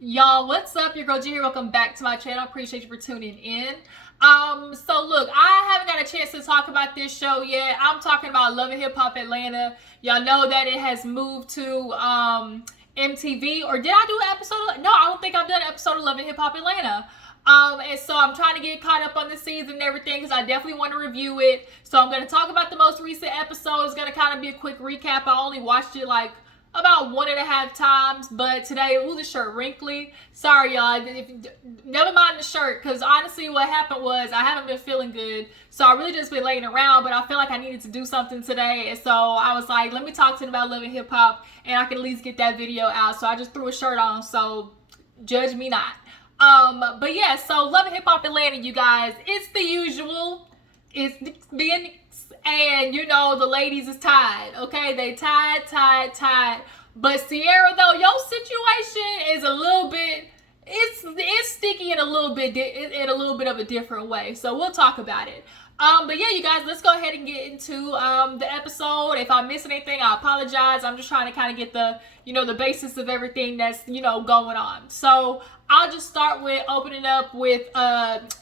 Y'all, what's up? Your girl G here. Welcome back to my channel. Appreciate you for tuning in. So look, I haven't got a chance to talk about this show yet. I'm talking about Love and Hip Hop Atlanta. Y'all know that it has moved to MTV. Or did I do an episode? No, I don't think I've done an episode of Love and Hip Hop Atlanta. And so I'm trying to get caught up on the season and everything because I definitely want to review it. So I'm going to talk about the most recent episode. It's going to kind of be a quick recap. I only watched it like about 1.5 times, but today, ooh, the shirt wrinkly. Sorry, y'all. Never mind the shirt, because honestly, what happened was I haven't been feeling good, so I really just been laying around. But I feel like I needed to do something today, and so I was like, let me talk to them about Love and Hip Hop, and I can at least get that video out. So I just threw a shirt on. So judge me not. But yeah, so Love and Hip Hop Atlanta, you guys, it's the usual. It's being. And you know the ladies is tied, okay? They tied. But Sierra, though, your situation is a little bit, it's sticky in a little bit of a different way. So we'll talk about it. But yeah, you guys, let's go ahead and get into the episode. If I miss anything, I apologize. I'm just trying to kind of get the the basis of everything that's going on. So I'll just start with opening up with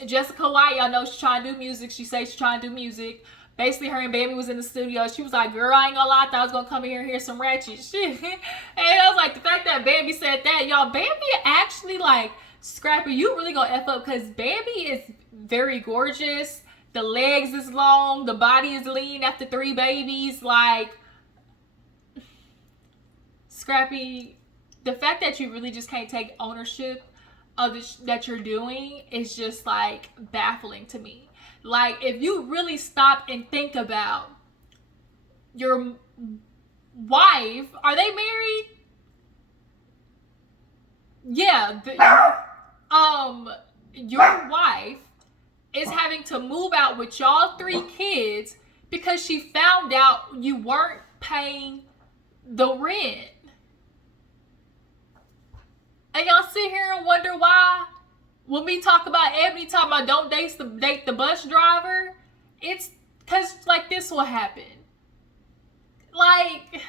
Jessica White. Y'all know she's trying to do music. She says she's trying to do music. Basically, her and Bambi was in the studio. She was like, girl, I ain't gonna lie, I thought I was gonna come in here and hear some ratchet shit. And I was like, the fact that Bambi said that, y'all, Bambi actually, like, Scrappy, you really gonna F up, because Bambi is very gorgeous. The legs is long. The body is lean after 3 babies. Like, Scrappy, the fact that you really just can't take ownership of that you're doing is just, like, baffling to me. Like, if you really stop and think about your wife, are they married? Yeah. Your wife is having to move out with y'all 3 kids because she found out you weren't paying the rent. And y'all sit here and wonder why? When we talk about Ebony talking about don't date the bus driver, it's because, like, this will happen. Like,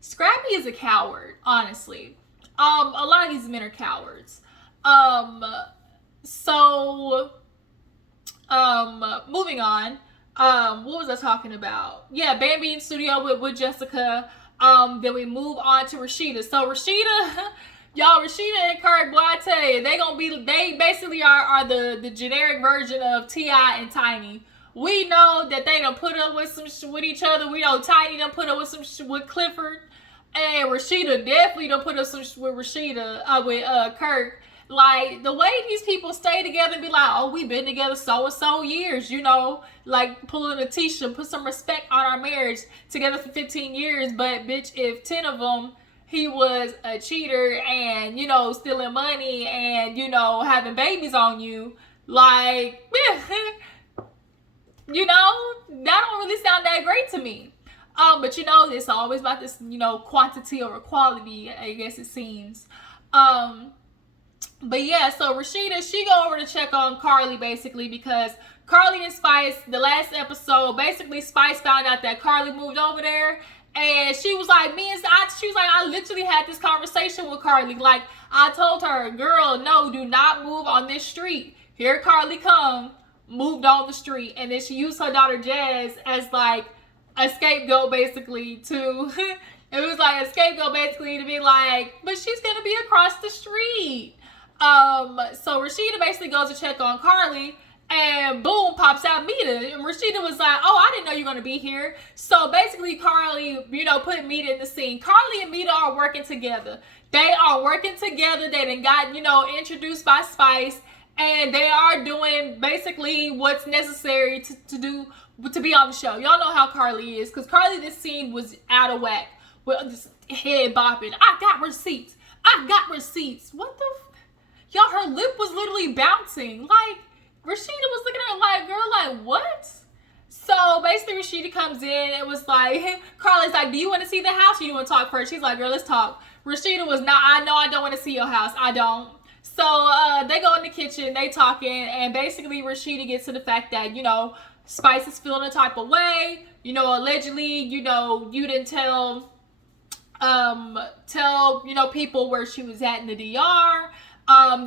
Scrappy is a coward, honestly. A lot of these men are cowards. Moving on. What was I talking about? Yeah, Bambi in studio with Jessica. Then we move on to Rashida. So Rashida... Y'all, Rashida and Kurt, boy, I tell you, they basically are the generic version of T.I. and Tiny. We know that they done put up with some with each other. We know Tiny done put up with some with Clifford. And Rashida definitely done put up some with with Kurt. Like, the way these people stay together and be like, oh, we been together so and so years, like pulling a Tisha, put some respect on our marriage, together for 15 years. But bitch, if 10 of them he was a cheater and, stealing money and, having babies on you, like, that don't really sound that great to me. But it's always about this, quantity over quality, I guess it seems. But yeah, so Rashida, she go over to check on Karlie basically because Karlie and Spice, the last episode, basically Spice found out that Karlie moved over there. And she was like, I literally had this conversation with Karlie. Like, I told her, girl, no, do not move on this street. Here Karlie come, moved on the street. And then she used her daughter Jazz as, like, a scapegoat, basically, to... It was like a scapegoat, basically, to be like, but she's going to be across the street. So Rashida basically goes to check on Karlie. And boom, pops out Meda. And Rashida was like, oh, I didn't know you were going to be here. So basically, Karlie, put Meda in the scene. Karlie and Meda are working together. They are working together. They done got, introduced by Spice. And they are doing basically what's necessary to be on the show. Y'all know how Karlie is. Because Karlie, this scene was out of whack. With this head bopping. I got receipts. What the y'all, her lip was literally bouncing. Like, Rashida was looking at her like, girl, like, what? So basically Rashida comes in and was like, Karlie's like, do you want to see the house or you want to talk first? She's like, girl, let's talk. Rashida was not, I know I don't want to see your house. I don't. So they go in the kitchen, they talking, and basically Rashida gets to the fact that, Spice is feeling a type of way. Allegedly, you didn't tell tell, people where she was at in the DR.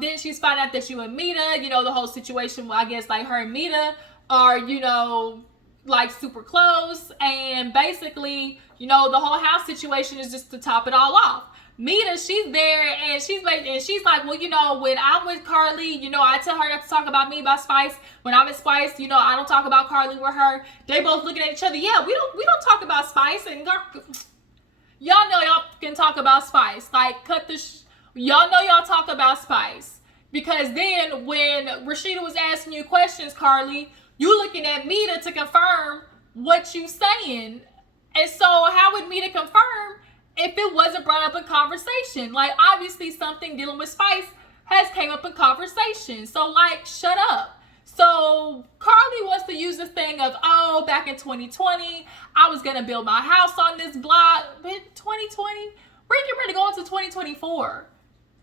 Then she's found out that you and Meda, the whole situation, I guess, like, her and Meda are, like, super close. And basically, the whole house situation is just to top it all off. Meda, she's there, and she's like, well, when I'm with Karlie, I tell her not to talk about me by Spice. When I'm with Spice, I don't talk about Karlie with her. They both looking at each other. Yeah, we don't talk about Spice, and y'all know y'all can talk about Spice. Like, y'all know y'all talk about Spice. Because then when Rashida was asking you questions, Karlie, you looking at Meda to confirm what you saying. And so how would Meda confirm if it wasn't brought up in conversation? Like, obviously something dealing with Spice has came up in conversation. So, like, shut up. So Karlie wants to use this thing of, oh, back in 2020, I was going to build my house on this block. But 2020? We're getting ready to go into 2024.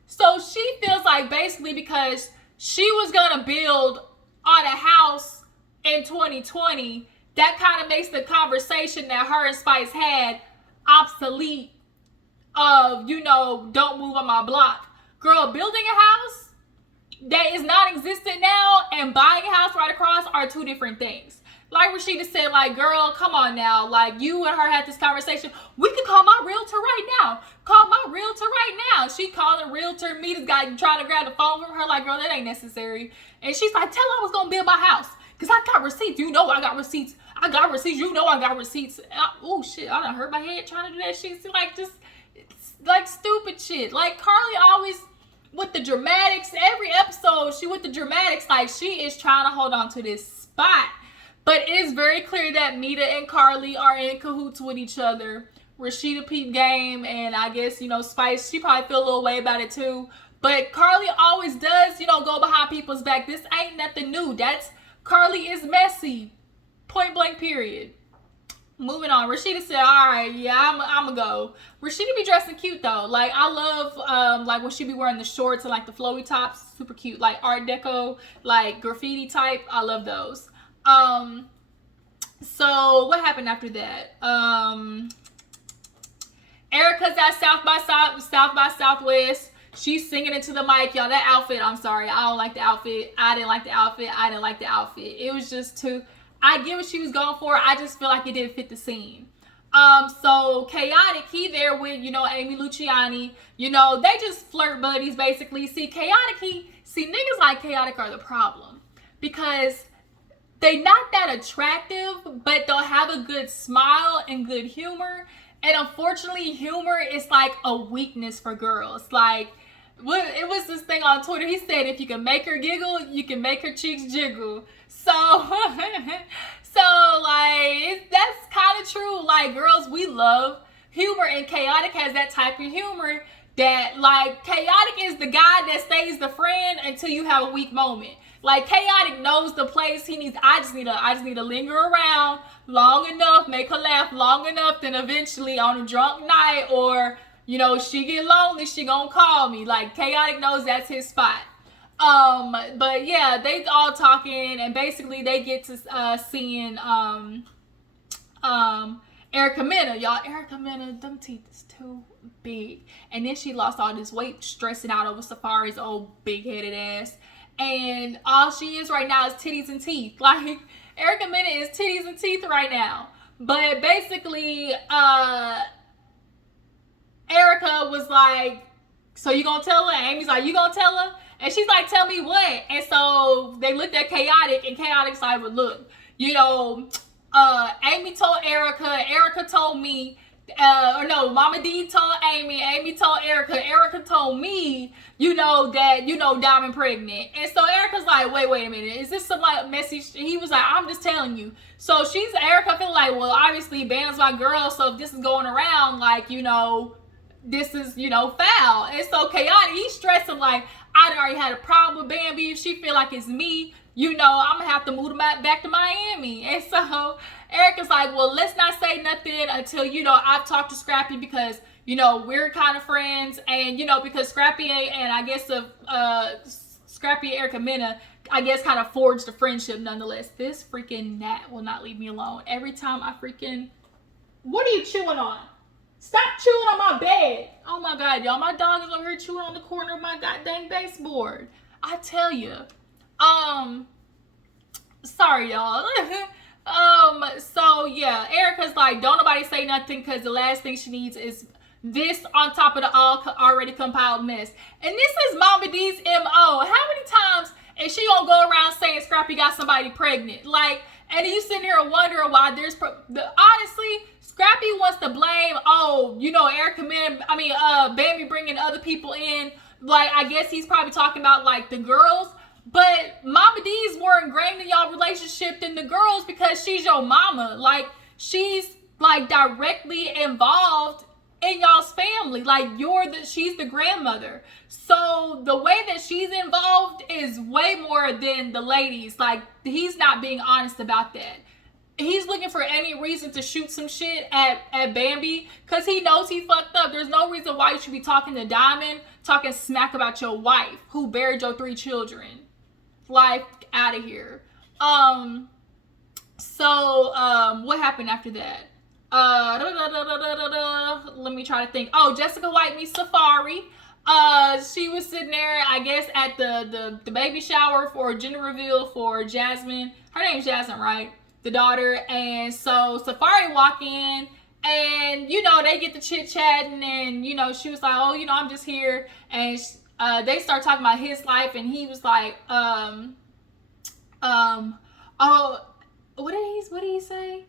So she feels like basically because she was going to build on a house in 2020, that kind of makes the conversation that her and Spice had obsolete of, don't move on my block. Girl, building a house that is not existent now and buying a house right across are two different things. Like Rashida said, like, girl, come on now. Like, you and her had this conversation. We could call my realtor right now. Call my realtor right now. She calling the realtor. Meda's guy trying to grab the phone from her. Like, girl, that ain't necessary. And she's like, tell her I was going to build my house. Because I got receipts. I got receipts. I got receipts. I got receipts. Oh, shit. I done hurt my head trying to do that shit. Like, just, like, stupid shit. Like, Karlie always with the dramatics. Every episode, she with the dramatics. Like, she is trying to hold on to this spot. But it is very clear that Meda and Karlie are in cahoots with each other. Rashida peep game, and I guess, Spice, she probably feel a little way about it too. But Karlie always does, go behind people's back. This ain't nothing new. Karlie is messy. Point blank, period. Moving on. Rashida said, all right, yeah, I'm gonna go. Rashida be dressing cute though. Like, I love, like, when she be wearing the shorts and like the flowy tops. Super cute. Like Art Deco, like graffiti type. I love those. So what happened after that? Erica's at South by Southwest. She's singing into the mic. Y'all, that outfit, I'm sorry. I don't like the outfit. I didn't like the outfit. It was just too, I get what she was going for. I just feel like it didn't fit the scene. So Khaotic, he there with, Amy Luciani. They just flirt buddies, basically. See, niggas like Khaotic are the problem. Because they not that attractive, but they'll have a good smile and good humor. And unfortunately, humor is like a weakness for girls. Like, it was this thing on Twitter. He said, if you can make her giggle, you can make her cheeks jiggle. So, like, that's kind of true. Like, girls, we love humor. And Khaotic has that type of humor that, like, Khaotic is the guy that stays the friend until you have a weak moment. Like, Khaotic knows the place he needs. I just need to linger around long enough, make her laugh long enough, then eventually on a drunk night or, she get lonely, she gonna call me. Like, Khaotic knows that's his spot. But yeah, they all talking, and basically they get to seeing Erica Mena. Y'all, Erica Mena, them teeth is too big. And then she lost all this weight stressing out over Safari's old big-headed ass. And all she is right now is titties and teeth. Like, Erica Mena is titties and teeth right now. But basically, Erica was like, so you gonna tell her? And Amy's like, you gonna tell her? And she's like, tell me what? And so they looked at Khaotic, and Khaotic's like, well, look, Amy told Erica, Erica told me, or no, Mama D told Amy told Erica told me, that, Diamond pregnant. And so Erica's like, wait a minute, is this some like message? He was like, I'm just telling you. So Erica feeling like, well, obviously Bam's my girl, so if this is going around, like, this is, foul. And so Khaotic, he's stressing like, I already had a problem with Bambi. If she feel like it's me, I'm gonna have to move back to Miami. And so Erica's like, well, let's not say nothing until, I've talked to Scrappy because, we're kind of friends. And, because Scrappy and I guess Scrappy and Erica Mena, I guess, kind of forged a friendship nonetheless. This freaking gnat will not leave me alone. Every time I freaking, what are you chewing on? Stop chewing on my bed. Oh my God, y'all. My dog is over here chewing on the corner of my goddamn baseboard. I tell you. Sorry, y'all. So yeah, Erica's like, don't nobody say nothing because the last thing she needs is this on top of the already compiled mess. And this is Mama D's MO. How many times is she gonna go around saying Scrappy got somebody pregnant? Like, and you sitting here wondering why there's honestly, Scrappy wants to blame, Erica Mena, Bambi bringing other people in. Like, I guess he's probably talking about like the girls. But Mama D's more ingrained in y'all relationship than the girls because she's your mama. Like, she's like directly involved in y'all's family. Like, she's the grandmother. So the way that she's involved is way more than the ladies. Like, he's not being honest about that. He's looking for any reason to shoot some shit at Bambi because he knows he fucked up. There's no reason why you should be talking to Diamond, talking smack about your wife who buried your 3 children. Like, out of here. What happened after that? Let me try to think. Oh, Jessica White meets Safari. She was sitting there, I guess, at the baby shower for gender reveal for Jasmine. Her name's Jasmine, right? The daughter. And so Safari walk in and, they get the chit-chatting and, she was like, oh, I'm just here. And they start talking about his life and he was like, what did he say?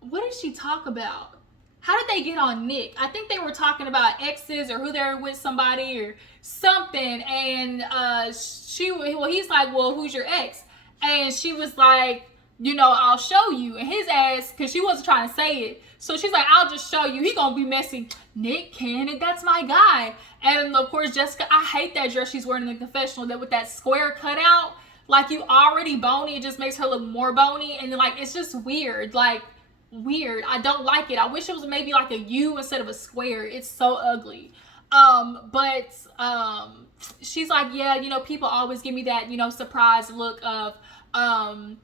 What did she talk about? How did they get on Nick? I think they were talking about exes or who they were with somebody or something. And he's like, well, who's your ex? And she was like, I'll show you. And his ass, because she wasn't trying to say it. So she's like, I'll just show you. He gonna be messy. Nick Cannon, that's my guy. And of course, Jessica, I hate that dress she's wearing in the confessional, that with that square cutout. Like, you already bony, it just makes her look more bony. And like, it's just weird. Like, weird. I don't like it. I wish it was maybe like a U instead of a square. It's so ugly. She's like, yeah, people always give me that, surprise look of, oh,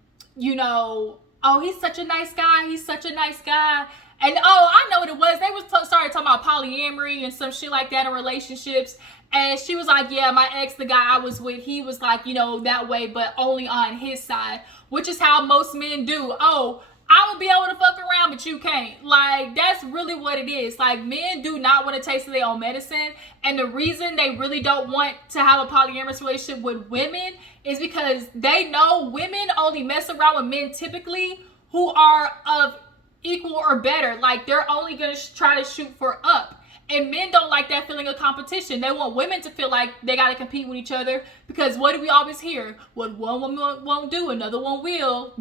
he's such a nice guy. He's such a nice guy. And, I know what it was. They started talking about polyamory and some shit like that in relationships. And she was like, yeah, my ex, the guy I was with, he was like, that way, but only on his side, which is how most men do. Oh, I would be able to fuck around, but you can't. Like, that's really what it is. Like, men do not want to taste their own medicine. And the reason they really don't want to have a polyamorous relationship with women is because they know women only mess around with men typically who are of equal or better. Like, they're only going to try to shoot for up. And men don't like that feeling of competition. They want women to feel like they got to compete with each other because what do we always hear? What one woman won't do, another one will.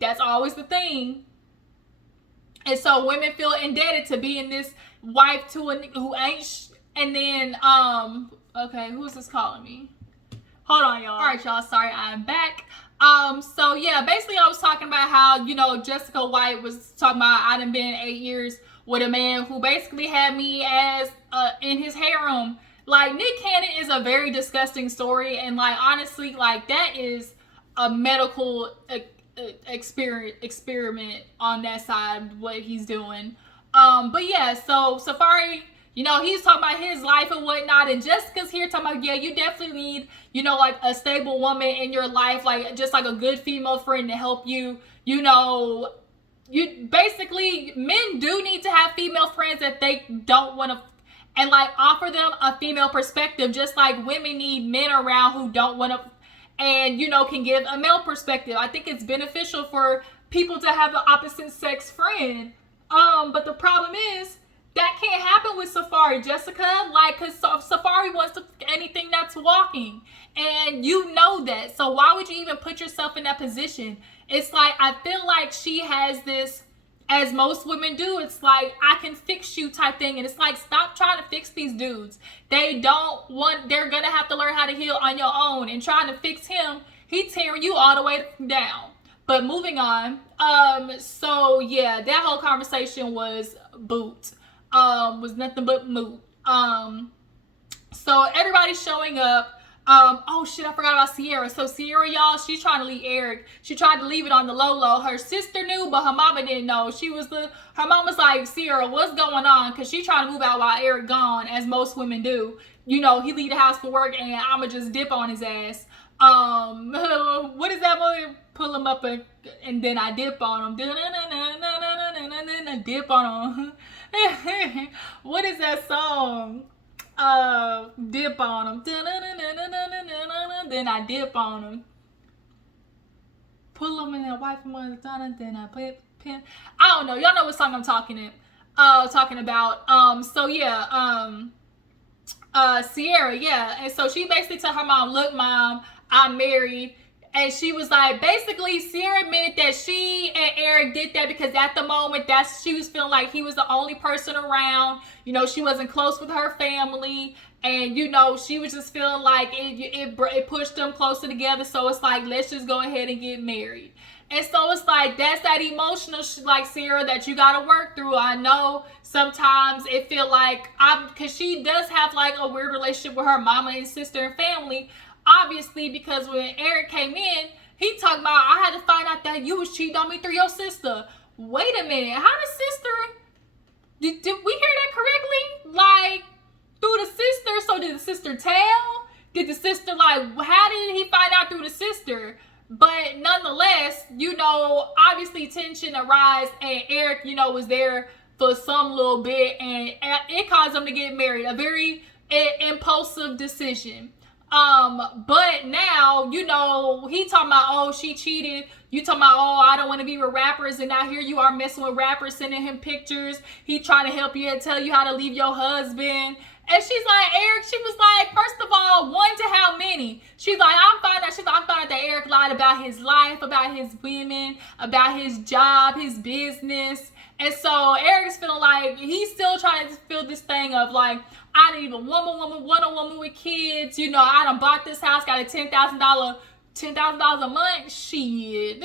That's always the thing. And so women feel indebted to being this wife to a nigga who ain't and then, okay, who's this calling me? Hold on, y'all. All right, y'all, sorry, I'm back. So yeah, basically I was talking about how, Jessica White was talking about I done been 8 years with a man who basically had me as, in his harem. Like, Nick Cannon is a very disgusting story. And like, honestly, like, that is a medical experiment on that side, what he's doing. But yeah, so Safari, he's talking about his life and whatnot, and Jessica's here talking about, yeah, you definitely need, like a stable woman in your life, like just like a good female friend to help you. You basically, men do need to have female friends that they don't want to, and like offer them a female perspective, just like women need men around who don't want to and can give a male perspective. I think it's beneficial for people to have an opposite sex friend. But the problem is that can't happen with Safari, Jessica. Like, because Safari wants to anything that's walking, and that. So why would you even put yourself in that position? It's like, I feel like she has this, as most women do, it's like, I can fix you type thing. And it's like, stop trying to fix these dudes. They're gonna have to learn how to heal on your own. And trying to fix him, he tearing you all the way down. But moving on. So yeah, that whole conversation was boot. Was nothing but moot. So everybody's showing up. Oh shit, I forgot about Sierra. So Sierra, y'all, she's trying to leave Eric. She tried to leave it on the low. Her sister knew, but her mama didn't know. Her mama's like, Sierra, what's going on? Cause she trying to move out while Eric gone, as most women do. You know, he leave the house for work and I'ma just dip on his ass. What is that movie? Pull him up and then I dip on him. I dip on him. What is that song? Dip on him. Then I dip on him. Pull him in and wipe him on the tongue. Then I pin. I don't know. Y'all know what song I'm talking about. So yeah. Sierra, yeah. And so she basically told her mom, look, mom, I'm married. And she was like, basically, Sierra admitted that she and Eric did that because at the moment, she was feeling like he was the only person around. You know, she wasn't close with her family. And, you know, she was just feeling like it pushed them closer together. So it's like, let's just go ahead and get married. And so it's like, that's that emotional, like, Sierra, that you got to work through. I know sometimes it feel like, because she does have, like, a weird relationship with her mama and sister and family. Obviously, because when Eric came in, he talked about, I had to find out that you was cheating on me through your sister. Wait a minute. How the sister, did we hear that correctly? Like, through the sister? So did the sister tell? Did the sister, like, how did he find out through the sister? But nonetheless, you know, obviously tension arose and Eric, you know, was there for some little bit and it caused them to get married. A very impulsive decision. But now, you know, he talking about, oh, she cheated. You talking about, oh, I don't want to be with rappers. And now here you are messing with rappers, sending him pictures. He trying to help you and tell you how to leave your husband. And she's like, Eric, she was like, first of all, one to how many? She's like, I'm finding out that Eric lied about his life, about his women, about his job, his business. And so Eric's feeling like he's still trying to feel this thing of like, I didn't even want a woman with kids. You know, I done bought this house, got a $10,000 a month. Shit.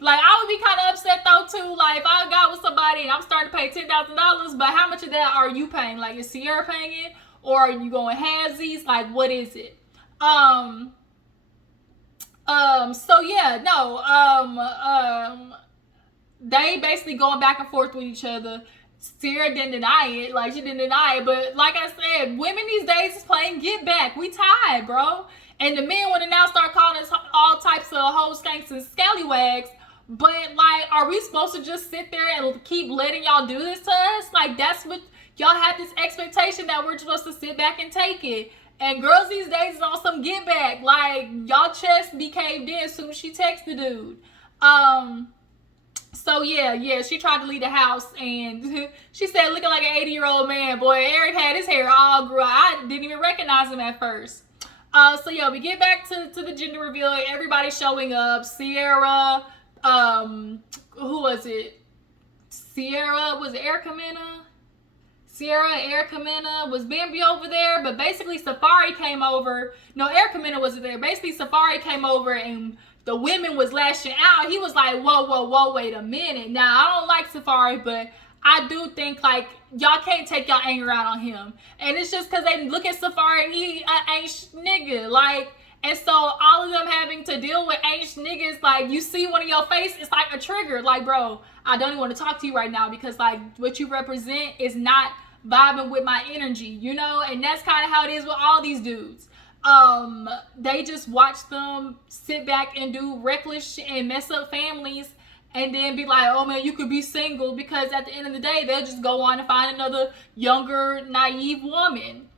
Like, I would be kind of upset though too. Like, if I got with somebody and I'm starting to pay $10,000, but how much of that are you paying? Like, is Sierra paying it, or are you going halvesies? Like, what is it? So yeah, no. They basically going back and forth with each other. Sierra didn't deny it. Like, she didn't deny it. But like I said, women these days is playing get back. We tired, bro. And the men want to now start calling us all types of hoes, skanks, and scallywags. But, like, are we supposed to just sit there and keep letting y'all do this to us? Like, that's what y'all have this expectation that we're supposed to sit back and take it. And girls these days is on some get back. Like, y'all chest be caved in as soon as she texts the dude. So yeah, she tried to leave the house and she said looking like an 80-year-old man. Boy, Eric had his hair all grew. I didn't even recognize him at first. So yeah, we get back to the gender reveal. Everybody showing up. Sierra, who was it? Was it Erica Mena? Erica Mena, was Bambi over there? But basically Safari came over. No, Erica Mena wasn't there. Basically Safari came over and the women was lashing out. He was like, whoa, wait a minute. Now, I don't like Safari, but I do think, like, y'all can't take y'all anger out on him. And it's just because they look at Safari and he ain't nigga. Like, and so all of them having to deal with ain't niggas, like, you see one of your face, it's like a trigger. Like, bro, I don't even want to talk to you right now because, like, what you represent is not vibing with my energy, you know? And that's kind of how it is with all these dudes. They just watch them sit back and do reckless shit and mess up families and then be like, oh man, you could be single, because at the end of the day, they'll just go on and find another younger, naive woman.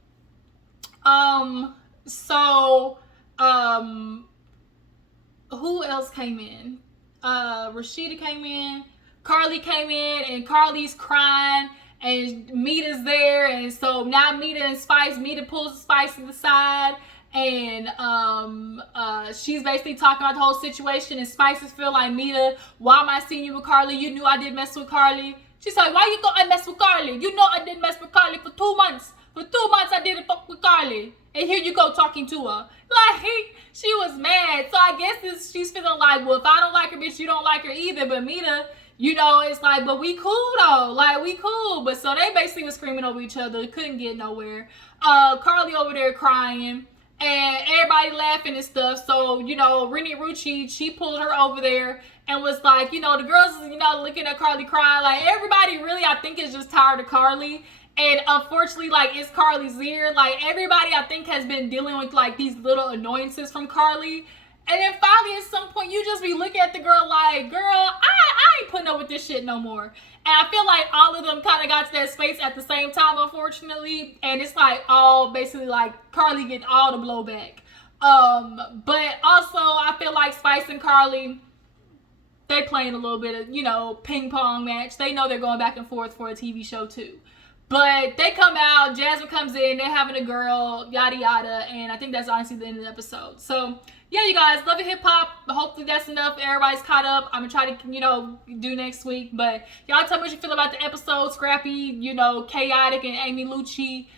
Who else came in? Rashida came in, Karlie came in, and Karlie's crying, and Meda's there, and so now Meda and Spice, Meda pulls Spice to the side, and she's basically talking about the whole situation, and Spice is feel like, Meda, why am I seeing you with Karlie? You knew I did mess with Karlie. She's like, why you thought I messed with Karlie? You know I didn't mess with Karlie for 2 months. For 2 months I didn't fuck with Karlie. And here you go talking to her. Like, she was mad. So I guess she's feeling like, well, if I don't like her, bitch, you don't like her either. But Meda, you know, it's like, but we cool though. Like, we cool. But so they basically was screaming over each other. Couldn't get nowhere. Karlie over there crying. and everybody laughing and stuff. So, you know, Renee Rucci, she pulled her over there and was like, you know, the girls, you know, looking at Karlie crying. Like, everybody really, I think, is just tired of Karlie. And unfortunately, like, it's Karlie's year. Like, everybody, I think, has been dealing with, like, these little annoyances from Karlie. And then finally, at some point, you just be looking at the girl like, girl, I ain't putting up with this shit no more. And I feel like all of them kind of got to that space at the same time, unfortunately. And it's like all basically like Karlie getting all the blowback. But also, I feel like Spice and Karlie, they playing a little bit of, you know, ping pong match. They know they're going back and forth for a TV show too. But they come out, Jasmine comes in, they're having a girl, yada yada, and I think that's honestly the end of the episode. So, yeah, you guys, Love and Hip Hop. Hopefully that's enough. Everybody's caught up. I'm going to try to, you know, do next week. But y'all tell me what you feel about the episode. Scrappy, you know, Khaotic and Amy Lucci,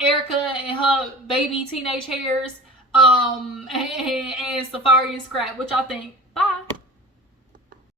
Erica and her baby teenage hairs, and Safari and Scrap. What y'all think? Bye.